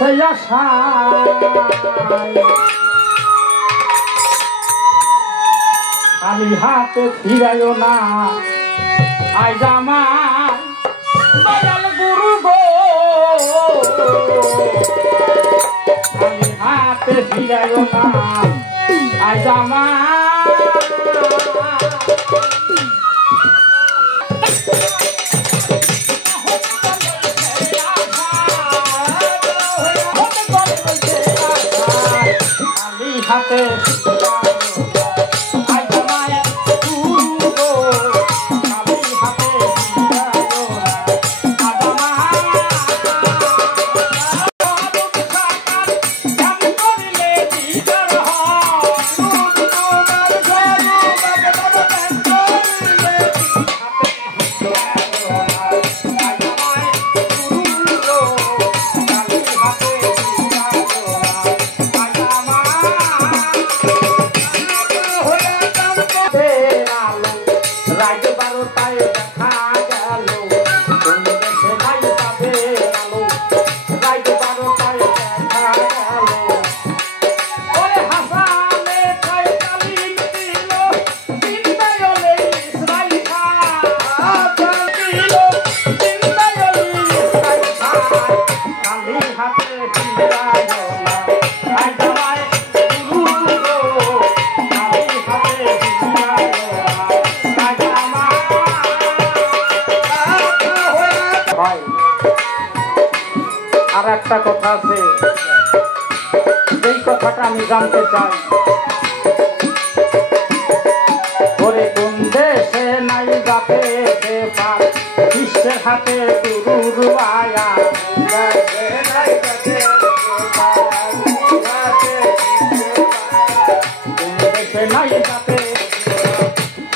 সেই আশায় খালি হাতে ফিরাইও না আজ আমার দয়াল গুরু গো খালি হাতে ফিরাইও না আজ আমার হাতে আর একটা কথা আছে, যেই কথাটা আমি জানতে চাই, ওরে কোন দেশে নাই যাতে বিশ্বের হাতে গুরুর মায়া, কোন দেশে নাই যাতে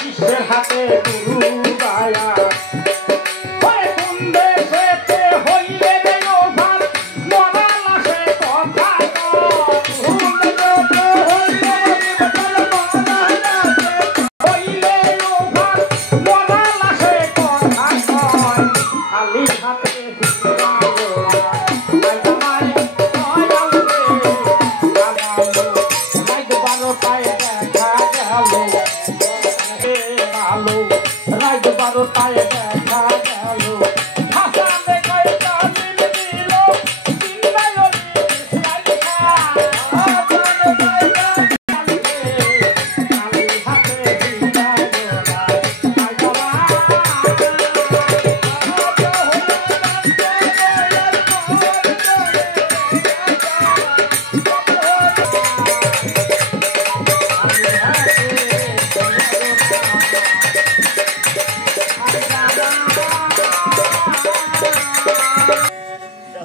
বিশ্বের হাতে গুরুর মায়া,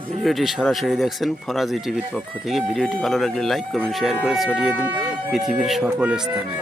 ভিডিওটি সরাসরি দেখছেন ফরাজি টিভির পক্ষ থেকে। ভিডিওটি ভালো লাগলে লাইক কমেন্ট শেয়ার করে ছড়িয়ে দিন পৃথিবীর সকল স্থানে।